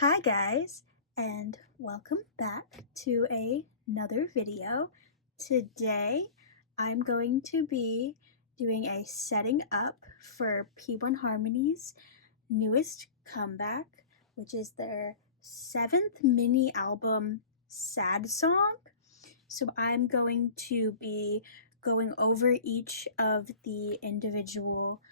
Hi guys, and welcome back to another video. Today I'm going to be doing a setting up for P1harmonys newest comeback, which is their 7th mini album, Sad Song. So I'm going to be going over each of the individual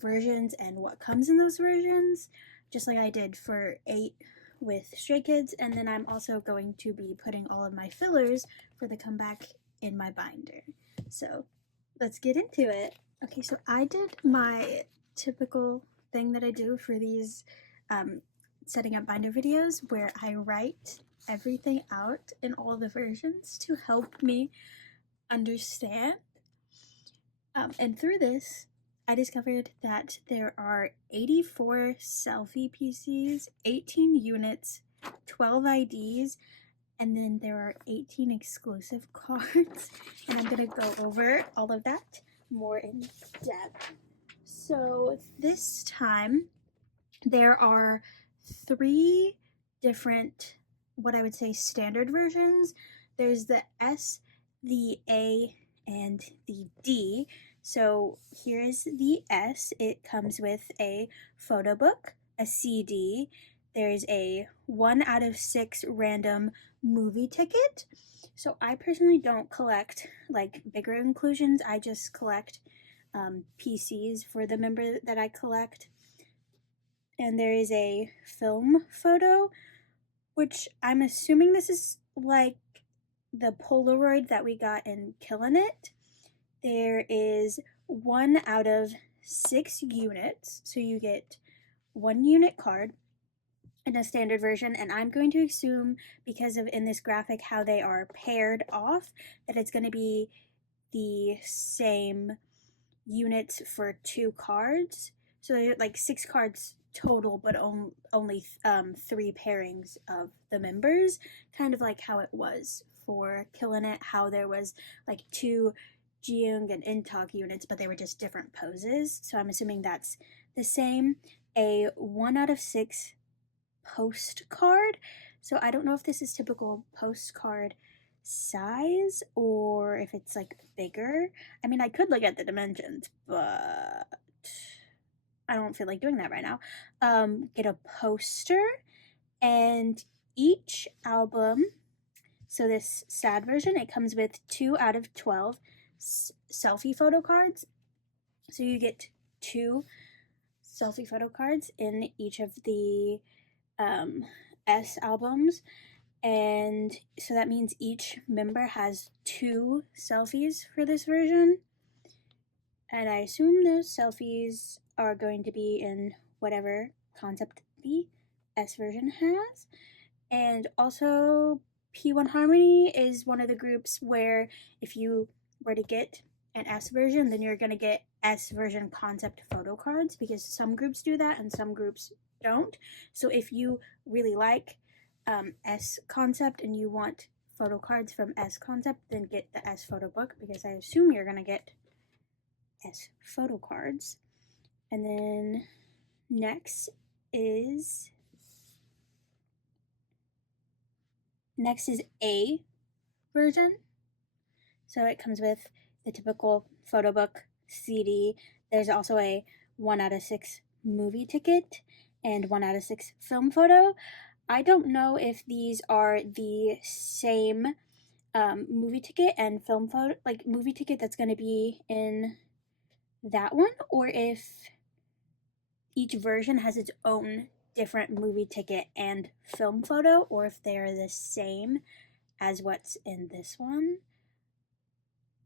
versions and what comes in those versions, just like I did for 8 with Stray Kids, and then I'm also going to be putting all of my fillers for the comeback in my binder. So let's get into it. Okay, so I did my typical thing that I do for these setting up binder videos where I write everything out in all the versions to help me understand. And through this, I discovered that there are 84 selfie PCs, 18 units, 12 IDs, and then there are 18 exclusive cards. And I'm going to go over all of that more in depth. So this time, there are 3 different, what I would say, standard versions. There's the S, the A, and the D. So here's the S. It comes with a photo book, a CD. There's a 1 out of 6 random movie ticket. So I personally don't collect like bigger inclusions. I just collect PCs for the member that I collect. And there is a film photo, which I'm assuming this is like the Polaroid that we got in Killin' It. There is 1 out of 6 units, so you get 1 unit card in a standard version, and I'm going to assume, because of in this graphic how they are paired off, that it's going to be the same units for 2 cards. So they're like 6 cards total, but only 3 pairings of the members, kind of like how it was for Killin' It, how there was like 2 Jiung and Intalk units, but they were just different poses. So I'm assuming that's the same. A 1 out of 6 postcard. So I don't know if this is typical postcard size or if it's like bigger. I mean, I could look at the dimensions, but I don't feel like doing that right now. Get a poster, and each album, so this sad version, it comes with 2 out of 12 selfie photo cards. So you get 2 selfie photo cards in each of the S albums, and so that means each member has 2 selfies for this version, and I assume those selfies are going to be in whatever concept the S version has. And also, P1harmony is one of the groups where if you were to get an S version, then you're going to get S version concept photo cards, because some groups do that and some groups don't. So if you really like S concept and you want photo cards from S concept, then get the S photo book, because I assume you're going to get S photo cards. And then next is A version. So it comes with the typical photo book, CD. There's also a 1 out of 6 movie ticket and 1 out of 6 film photo. I don't know if these are the same movie ticket and film photo, like movie ticket that's going to be in that one, or if each version has its own different movie ticket and film photo, or if they're the same as what's in this one.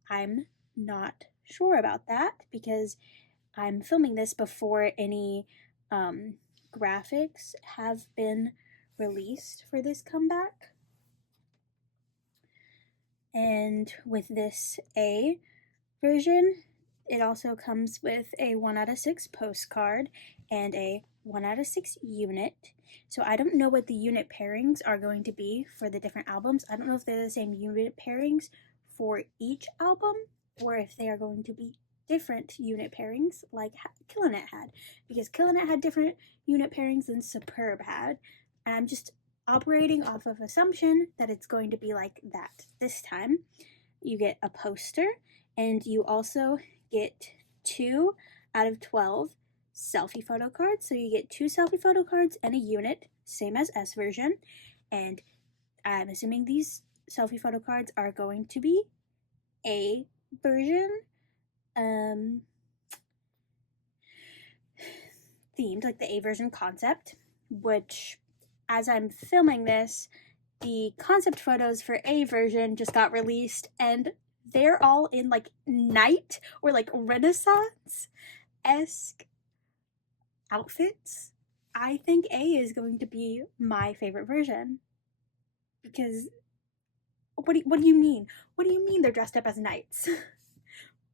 I'm not sure about that, because I'm filming this before any graphics have been released for this comeback. And with this A version, it also comes with a 1 out of 6 postcard and a 1 out of 6 unit. So I don't know what the unit pairings are going to be for the different albums. I don't know if they're the same unit pairings for each album, or if they are going to be different unit pairings like Killin' It had, because Killin' It had different unit pairings than Superb had. and I'm just operating off of assumption that it's going to be like that this time. You get a poster, and you also get 2 out of 12 selfie photo cards. So you get 2 selfie photo cards and a unit, same as S version. And I'm assuming these selfie photo cards are going to be A version themed, like the A version concept, which as I'm filming this, the concept photos for A version just got released, and they're all in like night or like Renaissance-esque outfits. I think A is going to be my favorite version, because what do you mean? What do you mean they're dressed up as knights?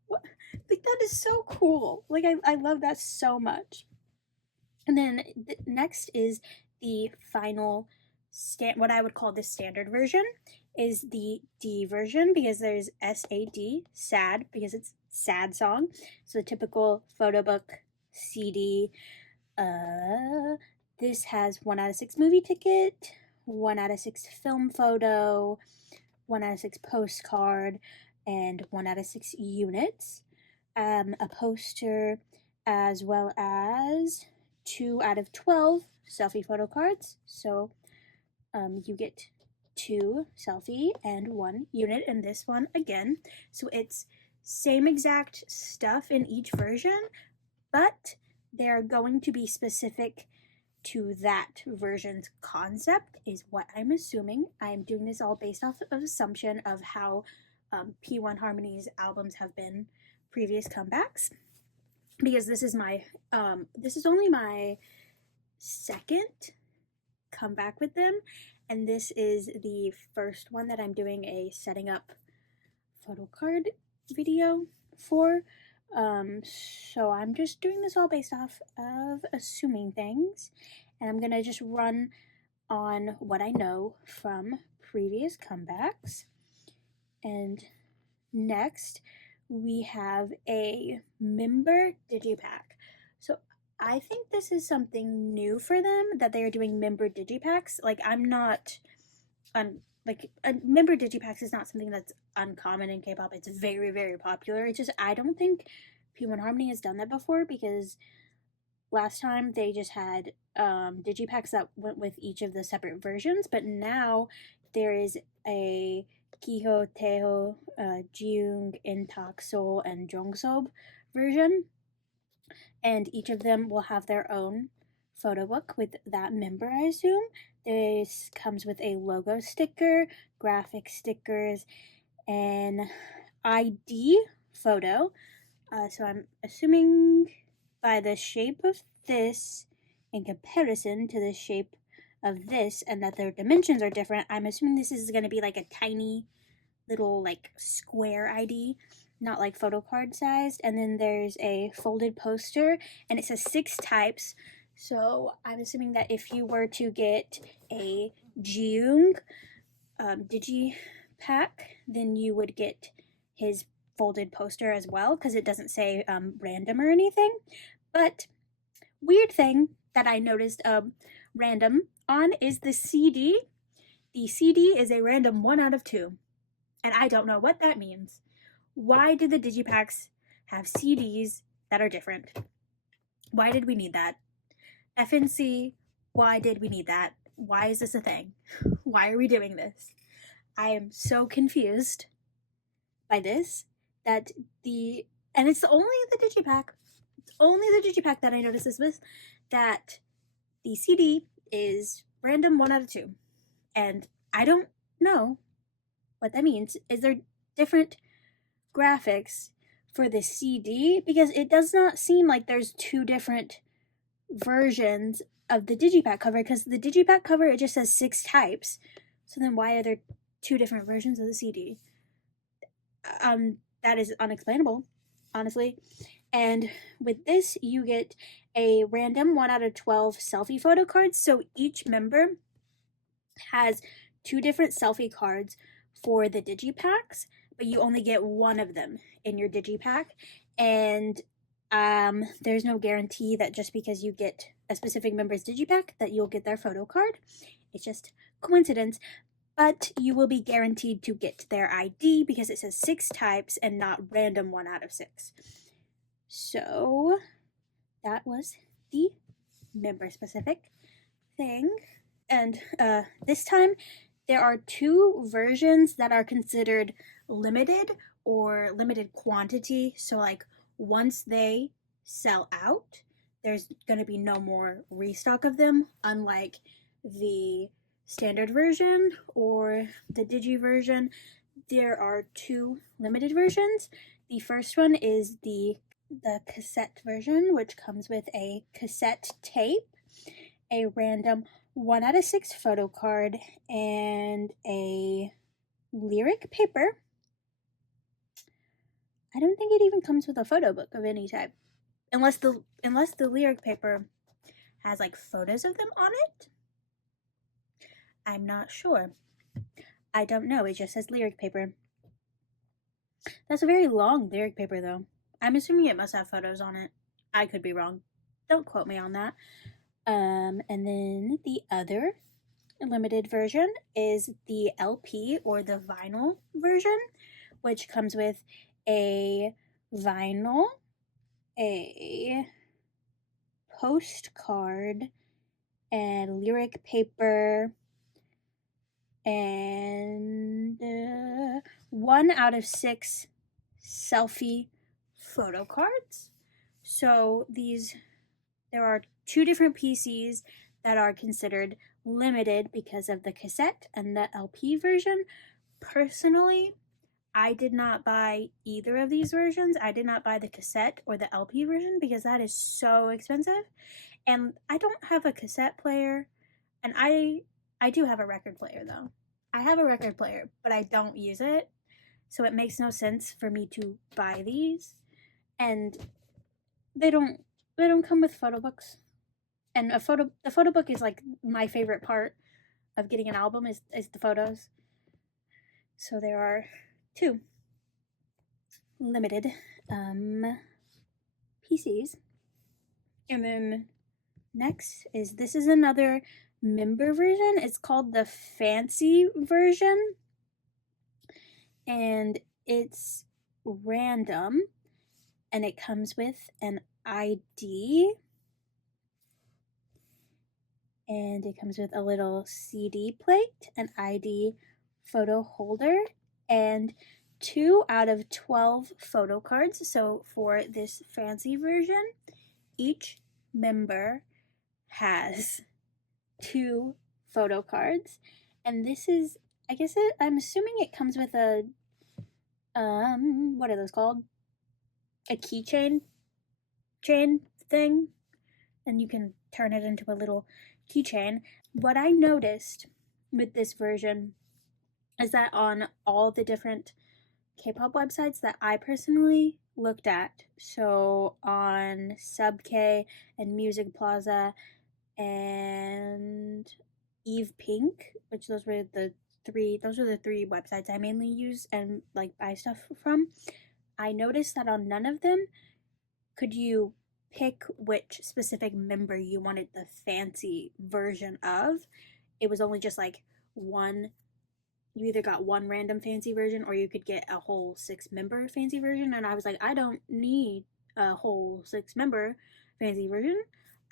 What? Like, that is so cool. Like, I love that so much. And then next is the final what I would call the standard version is the D version, because there's SAD, sad, because it's sad song. So the typical photo book CD. This has 1 out of 6 movie ticket, 1 out of 6 film photo, 1 out of 6 postcard, and 1 out of 6 units. A poster, as well as 2 out of 12 selfie photo cards. So you get 2 selfie and 1 unit in this one again. So it's same exact stuff in each version, but they're going to be specific to that version's concept, is what I'm assuming. I'm doing this all based off of assumption of how P1harmonys albums have been previous comebacks, because this is only my second comeback with them, and this is the first one that I'm doing a setting up photo card video for. So I'm just doing this all based off of assuming things, and I'm gonna just run on what I know from previous comebacks. And next we have a member digipack. So I think this is something new for them, that they are doing member digipacks. Like, I'm not like, a member digipacks is not something that's uncommon in K-pop. It's very, very popular. It's just, I don't think P1harmony has done that before, because last time they just had digipacks that went with each of the separate versions, but now there is a Kiho, Taeho, Jiung, Intak, Seoul, and Jongsob version, and each of them will have their own photo book with that member, I assume. This comes with a logo sticker, graphic stickers, and ID photo. So I'm assuming by the shape of this in comparison to the shape of this, and that their dimensions are different, I'm assuming this is going to be like a tiny little like square ID, not like photo card sized. And then there's a folded poster, and it says 6 types. So I'm assuming that if you were to get a Jiung digipack, then you would get his folded poster as well, because it doesn't say random or anything. But weird thing that I noticed random on is the CD. The CD is a random 1 out of 2, and I don't know what that means. Why did the digipacks have CDs that are different? Why did we need that? FNC, why did we need that? Why is this a thing? Why are we doing this? I am so confused by this, and it's only the digipack. It's only the digipack that I noticed this with, that the CD is random 1 out of 2. And I don't know what that means. Is there different graphics for the CD? Because it does not seem like there's 2 different versions of the digipack cover, because the digipack cover, it just says 6 types. So then why are there 2 different versions of the CD? That is unexplainable, honestly. And with this, you get a random 1 out of 12 selfie photo cards. So each member has 2 different selfie cards for the digipacks, but you only get 1 of them in your digipack. And There's no guarantee that just because you get a specific member's digipack that you'll get their photo card. It's just coincidence. But you will be guaranteed to get their ID because it says 6 types and not random 1 out of 6. So that was the member specific thing. And this time there are 2 versions that are considered limited or limited quantity. So like once they sell out, there's going to be no more restock of them, unlike the standard version or the digi version. There are 2 limited versions. The first one is the cassette version, which comes with a cassette tape, a random 1 out of 6 photo card, and a lyric paper. I don't think it even comes with a photo book of any type, unless the lyric paper has like photos of them on it. I'm not sure. I don't know. It just says lyric paper. That's a very long lyric paper, though. I'm assuming it must have photos on it. I could be wrong. Don't quote me on that. And then the other limited version is the LP or the vinyl version, which comes with a vinyl, a postcard, and lyric paper, and 1 out of 6 selfie photo cards. So there are 2 different PCs that are considered limited because of the cassette and the LP version. Personally, I did not buy either of these versions. I did not buy the cassette or the LP version because that is so expensive. And I don't have a cassette player, and I do have a record player though. I have a record player, but I don't use it. So it makes no sense for me to buy these. And they don't come with photo books. And the photo book is like my favorite part of getting an album is the photos. So there are 2 limited PCs. And then next this is another member version. It's called the fancy version, and it's random, and it comes with an ID, and it comes with a little CD plate, an ID photo holder, and 2 out of 12 photo cards. So for this fancy version, each member has 2 photo cards, and this is, I guess I'm assuming it comes with a what are those called? A keychain thing, and you can turn it into a little keychain. What I noticed with this version is that on all the different K-pop websites that I personally looked at, so on Sub-K and Music Plaza and Eve Pink, which those were the 3 websites I mainly use and like buy stuff from, I noticed that on none of them could you pick which specific member you wanted the fancy version of. It was only just like one. You either got one random fancy version or you could get a whole 6-member fancy version. And I was like, I don't need a whole 6-member fancy version.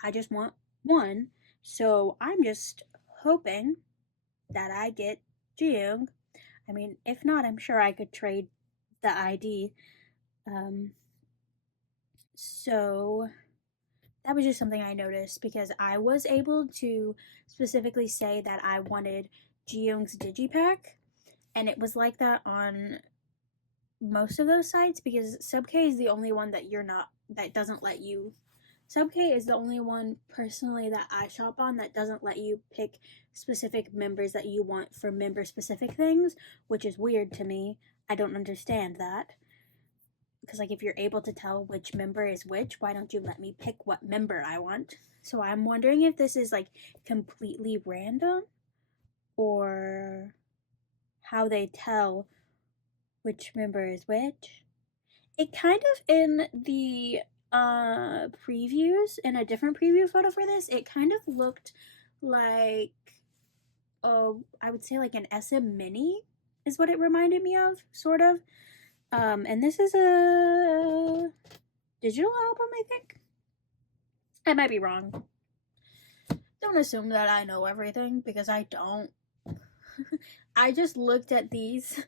I just want one. So I'm just hoping that I get Jiung. I mean, if not, I'm sure I could trade the ID. So that was just something I noticed because I was able to specifically say that I wanted Jiung's digipack, and it was like that on most of those sites because Sub-K is the only one that doesn't let you. Sub-K is the only one personally that I shop on that doesn't let you pick specific members that you want for member specific things, which is weird to me. I don't understand that. Because like if you're able to tell which member is which, why don't you let me pick what member I want? So I'm wondering if this is like completely random or how they tell which member is which. It kind of in the previews in a different preview photo for this, it kind of looked like, I would say like an SM Mini is what it reminded me of, sort of. And this is a digital album, I think. I might be wrong. Don't assume that I know everything, because I don't. I just looked at these.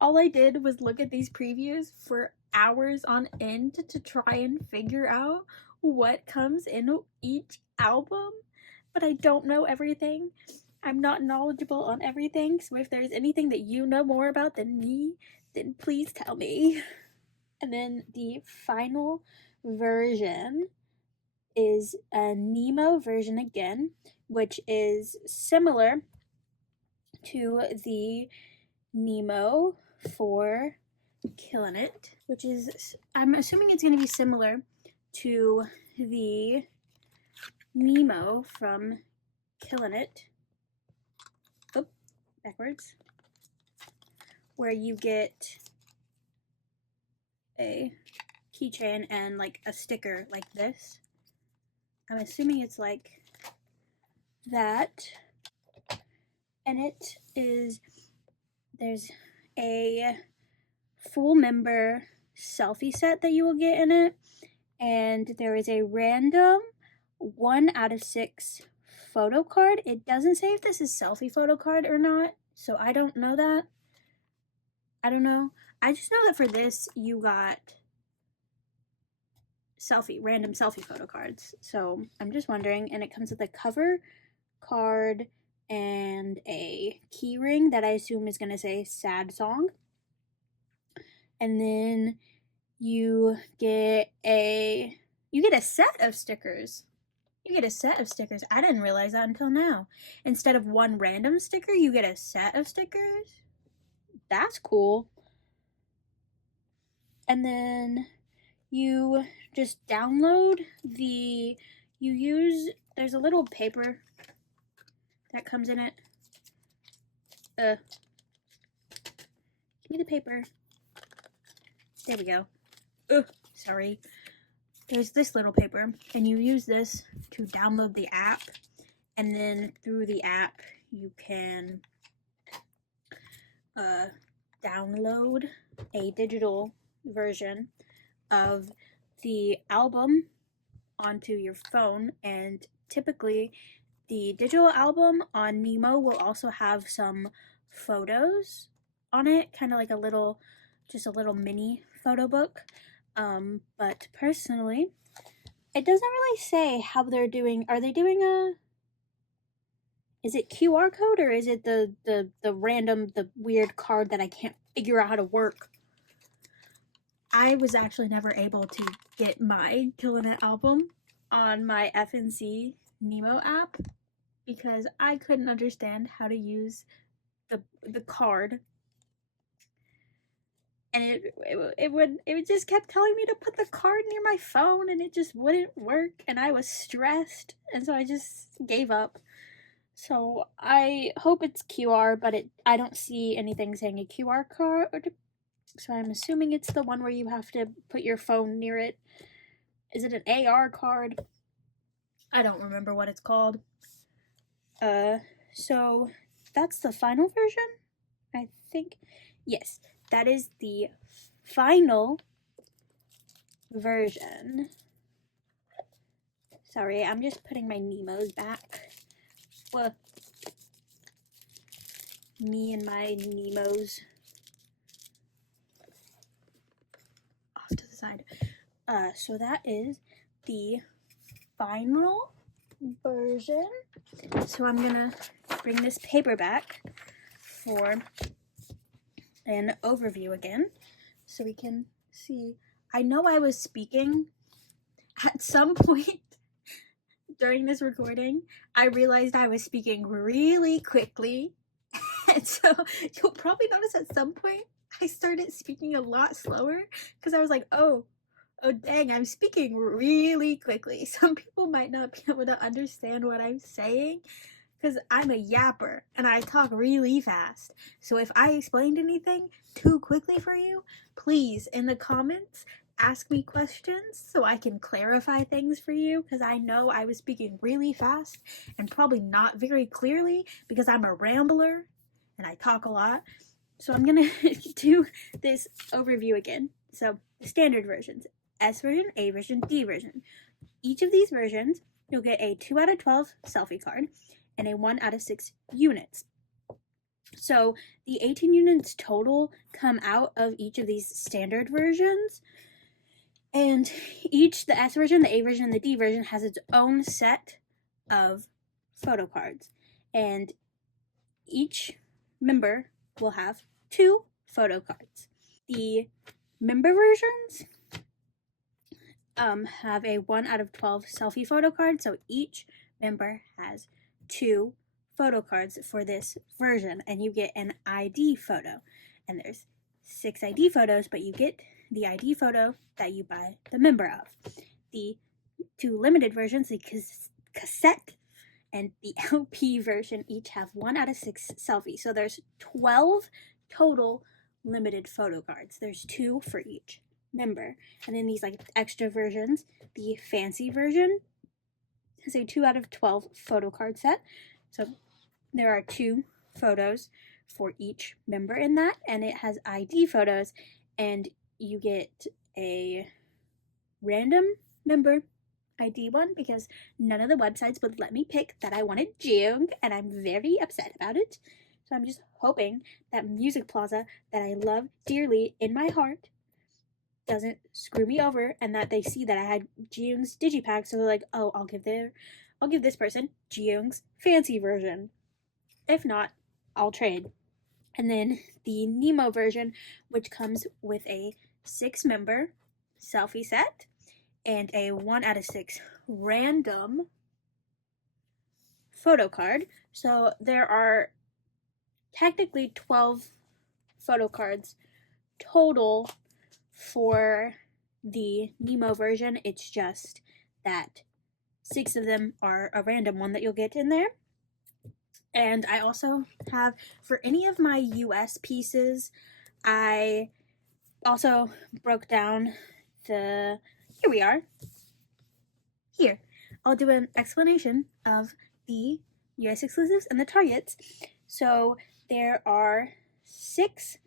All I did was look at these previews for hours on end to try and figure out what comes in each album, but I don't know everything. I'm not knowledgeable on everything, so if there's anything that you know more about than me, then please tell me. And then the final version is a Nemo version again, which is similar to the Nemo for Killing It, which is, I'm assuming it's going to be similar to the Nemo from Killing It. Oh, backwards. Where you get a keychain and like a sticker like this. I'm assuming it's like that. And it is, there's a full member selfie set that you will get in it. And there is a random 1 out of 6 photo card. It doesn't say if this is selfie photo card or not, so I don't know that. I don't know. I just know that for this you got random selfie photo cards. So I'm just wondering, and it comes with a cover card and a key ring that I assume is going to say sad song. And then you get a set of stickers. You get a set of stickers. I didn't realize that until now. Instead of one random sticker, you get a set of stickers. That's cool. And then you just download there's a little paper that comes in it. Give me the paper. There we go. Sorry. There's this little paper, and you use this to download the app, and then through the app you can download a digital version of the album onto your phone. And typically the digital album on Nemo will also have some photos on it, kind of like just a little mini photo book. But personally, it doesn't really say how they're doing. Are they doing is it QR code, or is it the weird card that I can't figure out how to work? I was actually never able to get my Killin' It album on my FNC Nemo app because I couldn't understand how to use the card. And it just kept telling me to put the card near my phone, and it just wouldn't work, and I was stressed, and so I just gave up. So I hope it's QR, but I don't see anything saying a QR card, so I'm assuming it's the one where you have to put your phone near it. Is it an AR card? I don't remember what it's called. So that's the final version, I think. Yes, that is the final version. Sorry, I'm just putting my Nemos back. Well, me and my Nemos off to the side. So that is the final version. So I'm gonna bring this paper back for an overview again, so we can see. I know I was speaking at some point during this recording. I realized I was speaking really quickly, and so you'll probably notice at some point I started speaking a lot slower because I was like, oh dang, I'm speaking really quickly. Some people might not be able to understand what I'm saying because I'm a yapper and I talk really fast. So if I explained anything too quickly for you, please, in the comments, ask me questions so I can clarify things for you, because I know I was speaking really fast and probably not very clearly because I'm a rambler and I talk a lot. So I'm gonna do this overview again. So standard versions: S version, A version, D version. Each of these versions, you'll get a 2 out of 12 selfie card and a 1 out of 6 units. So the 18 units total come out of each of these standard versions. And each, the S version, the A version, and the D version, has its own set of photo cards. And each member will have 2 photo cards. The member versions have a 1 out of 12 selfie photo card, so each member has 2 photo cards for this version, and you get an ID photo. And there's 6 ID photos, but you get the ID photo that you buy the member of. The 2 limited versions, the cassette and the LP version, each have 1 out of 6 selfies. So there's 12 total limited photo cards. There's 2 for each member. And then these like extra versions, the fancy version has a 2 out of 12 photo card set. So there are 2 photos for each member in that, and it has ID photos, and you get a random member ID one because none of the websites would let me pick that I wanted Jiung, and I'm very upset about it. So I'm just hoping that Music Plaza, that I love dearly in my heart, doesn't screw me over, and that they see that I had Jiung's digipack, so they're like, oh, I'll give this person Jiung's fancy version. If not, I'll trade. And then the Nemo version, which comes with a 6-member selfie set and a 1 out of 6 random photo card. So there are technically 12 photo cards total for the Nemo version. It's just that 6 of them are a random one that you'll get in there. And I also have, for any of my US pieces, I also broke down here we are. Here, I'll do an explanation of the US exclusives and the targets. So there are 6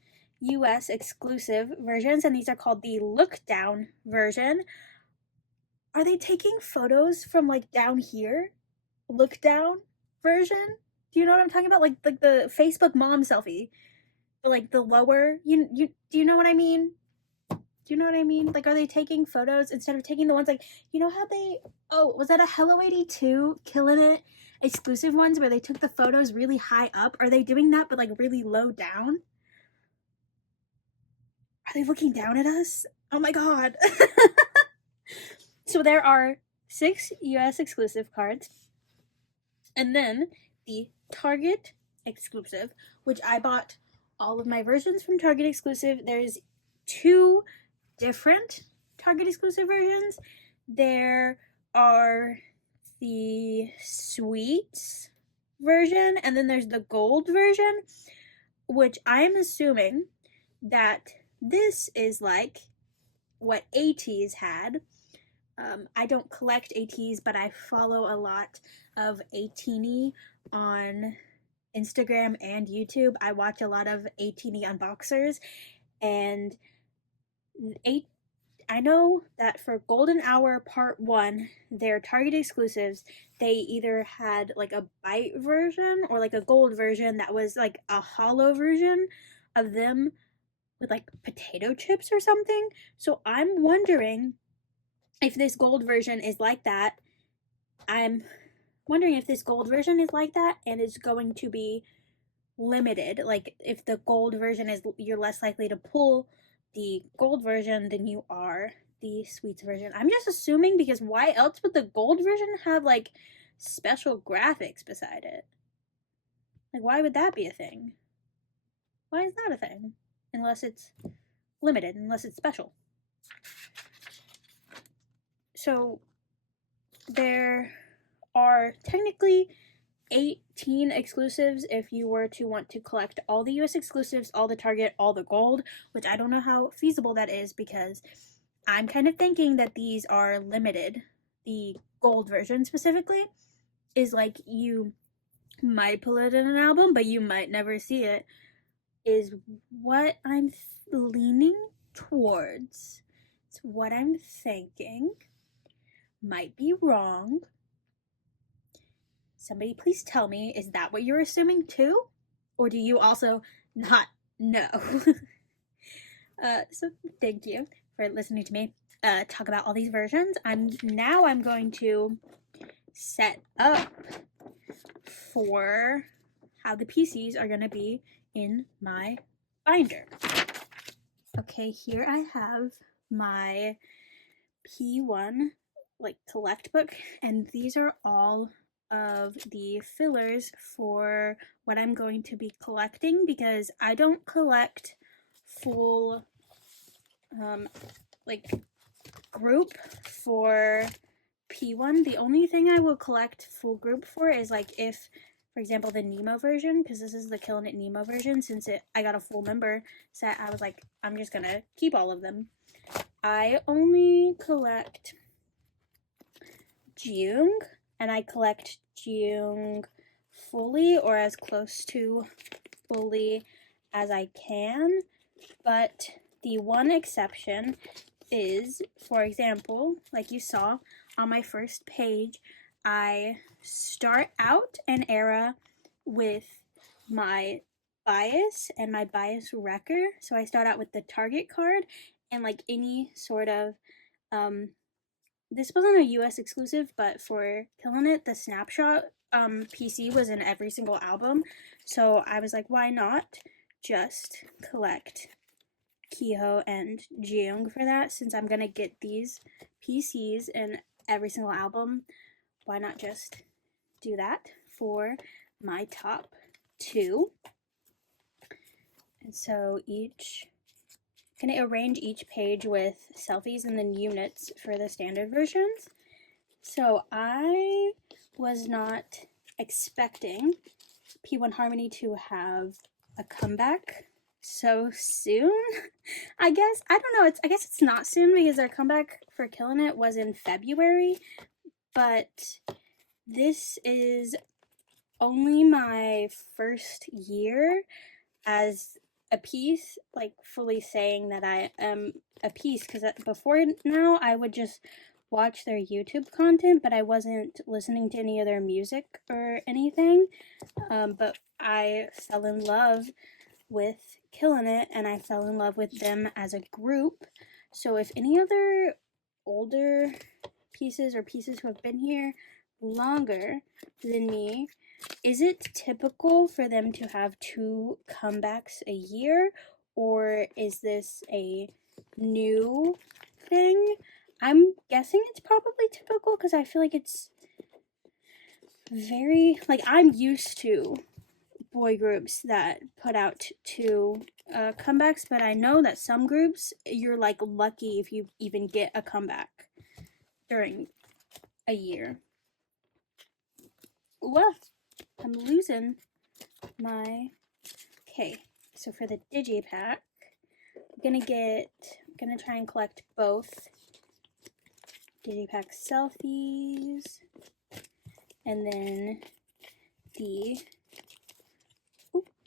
US exclusive versions, and these are called the look down version. Are they taking photos from like down here? Look down version? Do you know what I'm talking about? Like the Facebook mom selfie, like the lower. Do you know what I mean? Do you know what I mean? Like, are they taking photos instead of taking the ones like, you know how they? Oh, was that a Hello 82 Killing It exclusive ones where they took the photos really high up? Are they doing that but like really low down? Are they looking down at us? Oh my god! So there are 6 US exclusive cards, and then the Target exclusive, which I bought all of my versions from Target exclusive. There's 2 different Target exclusive versions. There are the Sweets version, and then there's the Gold version, which I'm assuming that this is like what ATEEZ had. I don't collect ATEEZ, but I follow a lot of ATEEZ on Instagram and YouTube. I watch a lot of ATEEZ unboxers, and I know that for Golden Hour Part 1, their Target exclusives, they either had like a bite version or like a gold version that was like a hollow version of them with like potato chips or something. So I'm wondering if this gold version is like that. I'm wondering if this gold version is like that and is going to be limited. Like if the gold version is, you're less likely to pull the gold version than you are the Sweets version. I'm just assuming, because why else would the gold version have like special graphics beside it? Like, why would that be a thing? Why is that a thing? Unless it's limited, unless it's special. So there are technically 18 exclusives if you were to want to collect all the US exclusives, all the Target, all the gold, which I don't know how feasible that is, because I'm kind of thinking that these are limited. The gold version specifically is like you might pull it in an album, but you might never see it, is what I'm leaning towards. It's what I'm thinking. Might be wrong. Somebody please tell me, is that what you're assuming too? Or do you also not know? So thank you for listening to me talk about all these versions. I'm going to set up for how the PCs are going to be in my binder. Okay, here I have my P1 like collect book, and these are all of the fillers for what I'm going to be collecting, because I don't collect full like group for P1. The only thing I will collect full group for is like if, for example, the Nemo version, because this is the Killin' It Nemo version, since I got a full member set, I was like, I'm just gonna keep all of them. I only collect Jiung, and I collect Jiung fully or as close to fully as I can, but the one exception is, for example, like you saw on my first page, I start out an era with my bias and my bias wrecker. So I start out with the target card and like any sort of this wasn't a US exclusive, but for Killin' It, the snapshot PC was in every single album. So I was like, why not just collect Kehoe and Jiung for that, since I'm gonna get these PCs in every single album. Why not just do that for my top 2? And so gonna arrange each page with selfies and then units for the standard versions. So I was not expecting P1harmony to have a comeback so soon. I guess, I don't know, I guess it's not soon because their comeback for Killin' It was in February, but this is only my first year as a piece, like fully saying that I am a piece, because before now I would just watch their YouTube content, but I wasn't listening to any of their music or anything. But I fell in love with Killin' It, and I fell in love with them as a group. So if any other older pieces or pieces who have been here longer than me, is it typical for them to have 2 comebacks a year, or is this a new thing? I'm guessing it's probably typical, because I feel like it's very, like, I'm used to boy groups that put out 2 comebacks, but I know that some groups, you're like lucky if you even get a comeback during a year. Well, I'm losing my, okay, so for the digipack, I'm gonna try and collect both digipack selfies, and then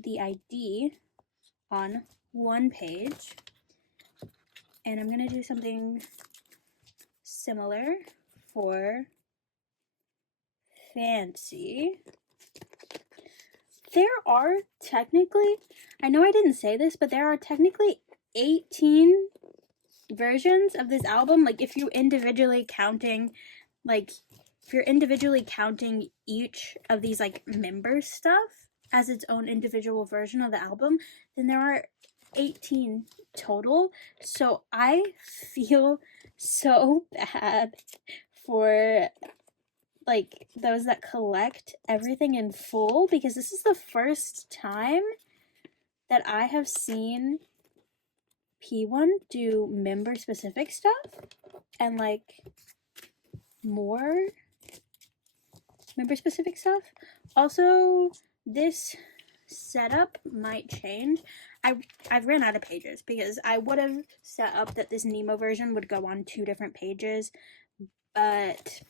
the ID on one page, and I'm gonna do something similar for fancy. There are technically, I know I didn't say this, but there are technically 18 versions of this album. Like if you're individually counting, each of these like member stuff as its own individual version of the album, then there are 18 total. So I feel so bad for like those that collect everything in full, because this is the first time that I have seen P1 do member specific stuff and like more member specific stuff. Also, this setup might change. I've ran out of pages because I would have set up that this Nemo version would go on 2 different pages, but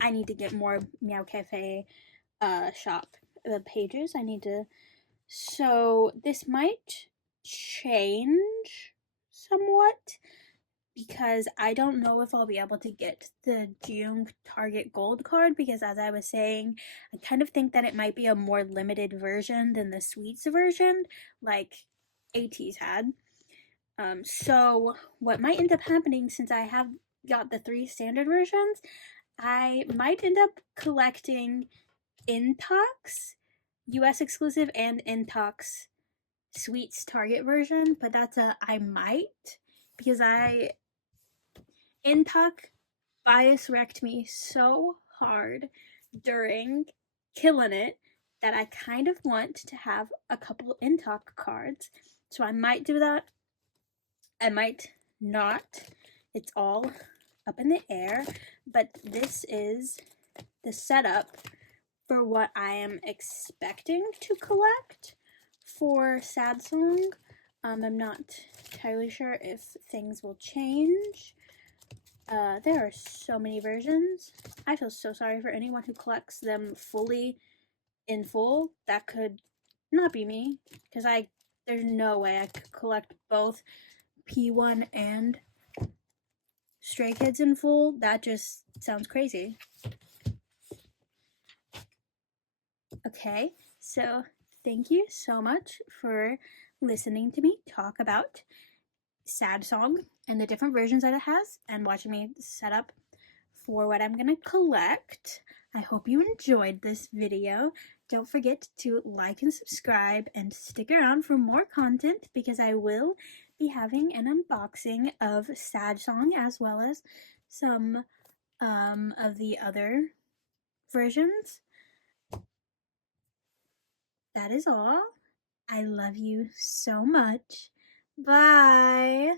I need to get more Meow Cafe shop pages. So this might change somewhat because I don't know if I'll be able to get the Jiung Target Gold card, because as I was saying, I kind of think that it might be a more limited version than the Sweets version, like AT's had. So what might end up happening, since I have got the 3 standard versions, I might end up collecting Intox US exclusive and Intox Sweets Target version, but that's a I might, because Intox bias wrecked me so hard during Killing It that I kind of want to have a couple Intox cards. So I might do that. I might not. It's all up in the air, but this is the setup for what I am expecting to collect for Sad Song. I'm not entirely sure if things will change. There are so many versions. I feel so sorry for anyone who collects them fully in full. That could not be me, because there's no way I could collect both P1 and Stray Kids in full. That just sounds crazy. Okay, so thank you so much for listening to me talk about Sad Song and the different versions that it has, and watching me set up for what I'm gonna collect. I hope you enjoyed this video. Don't forget to like and subscribe and stick around for more content, because I will be having an unboxing of Sad Song as well as some of the other versions. That is all. I love you so much. Bye.